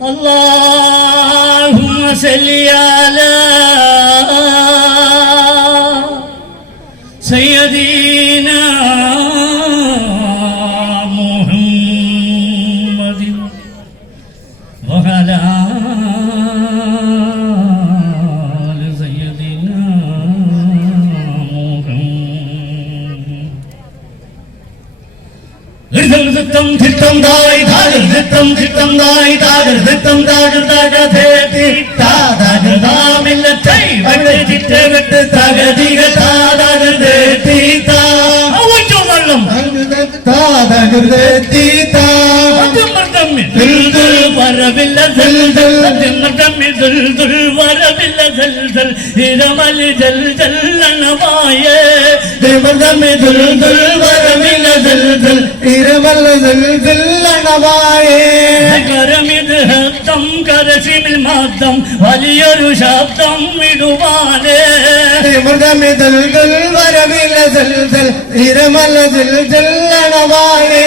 اللهم صل على سيدنا محمد وعلى آل سيدنا محمد ൃതം ധിത്തം ദായി ധാഗർ ധിത്തം ധിത്തം ദായി ധാഗർ ധിത്തം ധാഗർ ധാഗ ധേതി താദാഗർ ദാമില്ല തൈ വട്ട് ചിറ്റ വട്ട് തഗദിഗ താദാഗർ ധേതി താ അവറ്റോ നല്ലം താദാഗർ ധേതി താ മർദമ്മി ദുൽദുൽ വരബില്ല ദുൽദുൽ മർദമ്മി ദുൽദുൽ വരബില്ല ദുൽദുൽ ഇരമൽ ജൽജൽ നവായേ മർദമ്മി ദുൽദുൽ വരബില്ല ദുൽദുൽ ഇരമൽ ജൽജൽ നവായേ കരമിത് ഹത്തം കരസിമിൽ മാത്തം വലിയൊരു ശബ്ദം വിടുവാനേ മർദമ്മി ദുൽദുൽ വരബില്ല ദുൽദുൽ ഇരമൽ ജൽജൽ നവായേ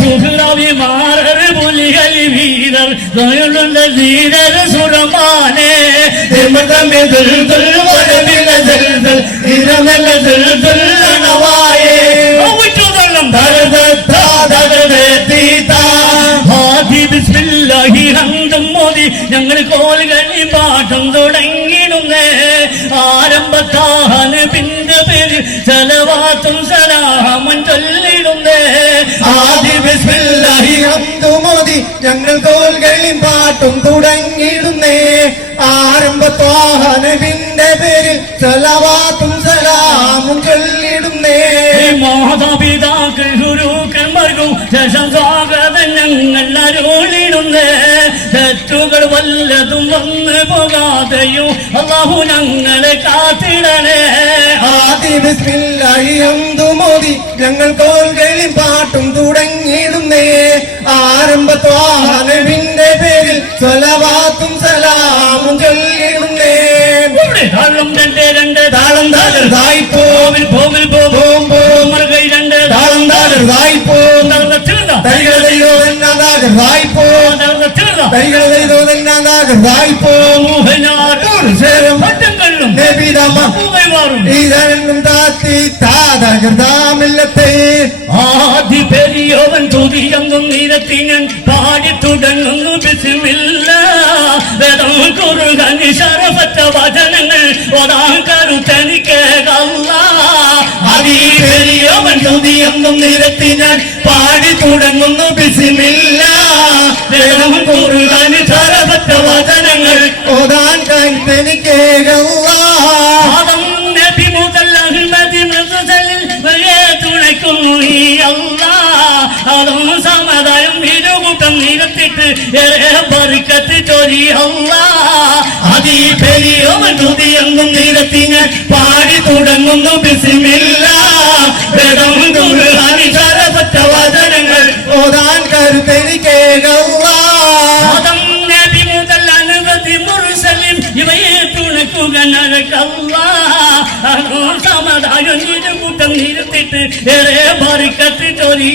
സുഹ്റാവി മാറർ പുലികളി വീരർ ദയലുള്ള ധീരർ സുരമാനേ മർദമ്മി ദുൽദുൽ വരബില്ല ദുൽദുൽ ഇരമൽ ജൽജൽ നവായേ ഞങ്ങൾ കോലുകളിൽ പാഠം തുടങ്ങിയിടുന്നേ ആരംഭത്താന് പിന്നെ പേര് സലവാത്തും സലാമൻ ചൊല്ലിടുന്നേ ആദി ബിസ്മില്ലാഹി ഹംദു മോദി ഞങ്ങൾ കോലുകളിൽ പാട്ടും തുടങ്ങിയിടുന്നേ ആരംഭത്താന് പിന്നെ പേര് സലവാത്തും സലാമും ചൊല്ലിടുന്നേ മാതാപിതാക്കൾ ഗുരുക്കന്മാർക്കും സ്വാഗതം ഞങ്ങൾ അരുളിടുന്നേ തെറ്റുകൾ വല്ലതും വന്നു പോകാതെയോ അല്ലാഹു ഞങ്ങളെ കാത്തിടണേ ആദി ബിസ്മില്ലാഹി ഹംദു മോദി ഞങ്ങൾ കോൽകളിൽ പാട്ടും തുടങ്ങിയിടുന്നേ ആരംഭത്വാഹനവിന്റെ പേരിൽ സ്വലവാത്തും സലാമും ചൊല്ലിടുന്നേ താളം രണ്ട് രണ്ട് താളം താഴെ പോവിൽ പോവിൽ പോവും മറുകൈ രണ്ട് താളം താഴെ ആദി പെരിയോവൻ തുതിയൊന്നും നിരത്തി ഞാൻ പാടി തുടങ്ങുന്നു ബിസ്മില്ല വേദം കുറുകൻ ശരഫറ്റ വചനങ്ങൾ ഒതാൻ കരുത്തനിക്ക് ആദി പെരിയോവൻ തുതിയൊന്നും നിരത്തി ഞാൻ പാടി തുടങ്ങുന്നു ബിസ്മില്ല വേദം കുറുകൻ ശരഫറ്റ വചനങ്ങൾ ഒതാൻ കരുത്തനിക്ക് ആദം നബി മുതൽ അഹ്മദി മുതലിൽ തുണയ്ക്കുന്നു ഈ അതും സമാധാനം ഇരുകൂട്ടം നിരത്തിട്ട് ബർക്കത്ത് ചൊരി അതി പെരിയോവൻ തുതിയൊന്നും നിരത്തി ഞാൻ പാടി തുടങ്ങുന്നു ബിസ്മില്ല വേദം ഖുർആൻ ശരഫറ്റ വചനങ്ങൾ ഓതാൻ കരുത്തനിക്കേകല്ലാഹ് നബി മുതൽ അനവധി മുർസലിൻ ഇവയെ തുണക്കുക നരകല്ലാഹ് സമാധാനം ഇരുകൂട്ടം നിരത്തിട്ട് ബർക്കത്ത് ചൊരി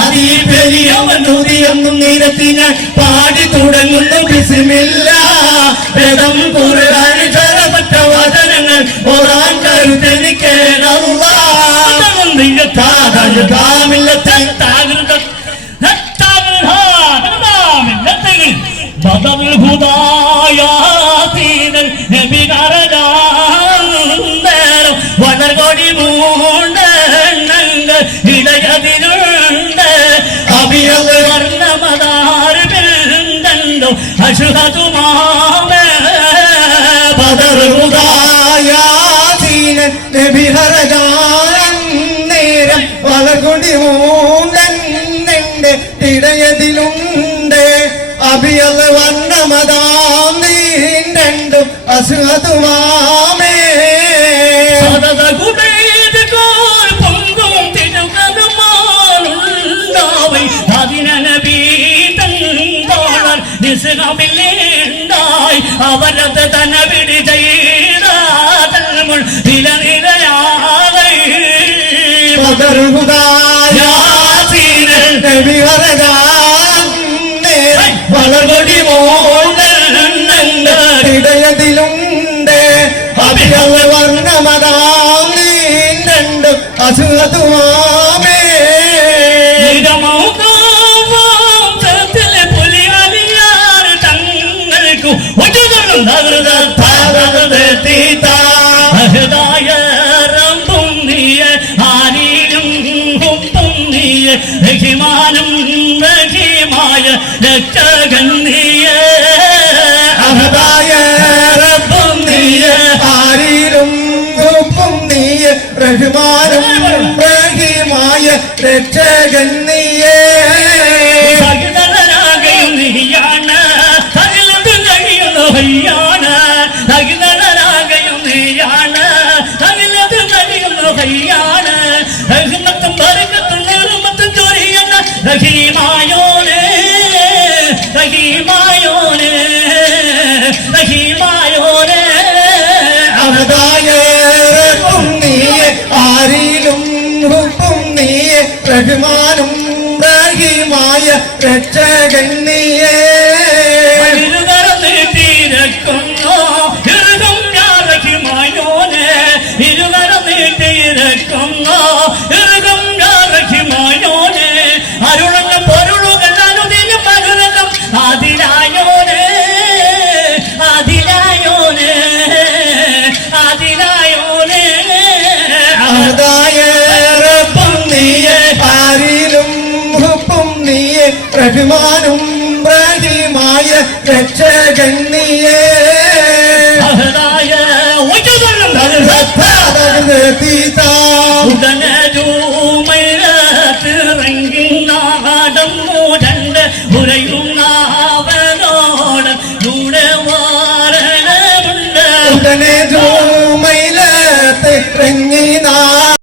അതി പെരിയോവൻ തുതിയൊന്നും നിരത്തി ഞാൻ പാടി തുടങ്ങുന്നു ബിസ്മില്ല വേദം ഖുർആൻ ശരഫറ്റ വചനങ്ങൾ ഓതാൻ കരുത്തനിക്കേകല്ലാഹ് ബദൽ ഹുദായാതീനൽ നബി കരജാന്തേരം വളർകൊടി മൂണ്ടങ്ങൾ ഇടയതിലുണ്ട് അഭിയൽ വർണ്ണമതാർ ബിരുദന്തോ അശ്ഹതുമാവേ ബദൽ ഹുദായാതീനൽ നബി കരജാന്തേരം വളർകൊടി മൂണ്ടങ്ങളുടെ ഇടയതിലുണ്ട് അഭിയൽ വർണ്ണമതാം നീണ്ടു അശ്ഹതുമാമേ പൊങ്കും തിരുകനുമാനുണ്ടാവൈ അതിനബീതോളർ നിസ്സമില്ലേണ്ടായി അവരത് തന്നെ പിടി ചെയ്ത നിലനിരയാകൈ വളകൊടി മോളുണ്ട് ഇടയതിലുണ്ട് അഭിയല്ല വർണ്ണമതാം നീണ്ടു അസുഖതുമാമേ രഹിമാനും രഹിമായ രക്ഷകന്നീയ അഹദായ റബ്ബും നീയെ ആരിലും ഉപ്പും നീയെ റഹ്മാനും റഹീമായ രക്ഷകൻ നീയേ സകലരാകയും നീയാണ് സകലത് കഴിയുന്ന ഹയ്യാണ് സകലരാകയും നീയാണ് സകലത് കഴിയുന്ന ഹയ്യാണ് റഹ്മത്തും ബർക്കത്തും നിർമ്മത്തും ചൊരിയുന്ന റഹീമായോനെ റഹീമായോനെ റഹീമായോനെ അഹദായ റബ്ബും നീയെ ആരിലും ഉപ്പും നീയെ റഹ്മാനും റഹീമായ രക്ഷകൻ നീയേ ഇരുകരം നീട്ടിരക്കുന്നു ഇരുകം ഞാൻ റഹീമായോനെ ഇരുകരം നീട്ടിരക്കുന്നു ഇരുകം ഞാൻ റഹീമായോനെ അരുളങ്ങ പൊരുളുകൾ അനുദിനം അനുരകം ആദിലായോനെ ആദിലായോനെ ആദിലായോനെ അഹദായ റബ്ബും നീയെ ആരിലും ഉപ്പും നീയെ റഹ്മാനും റഹീമായ രക്ഷകൻ നീയേ അഹദായ ഉജ്ജതനം തീതാ ഉടനൂമയിറങ്ങി നാടം മൂടണ്ട് ഉരയുന്നാവനോട് ദൂരെ വാരണമുണ്ട് ഉടനെ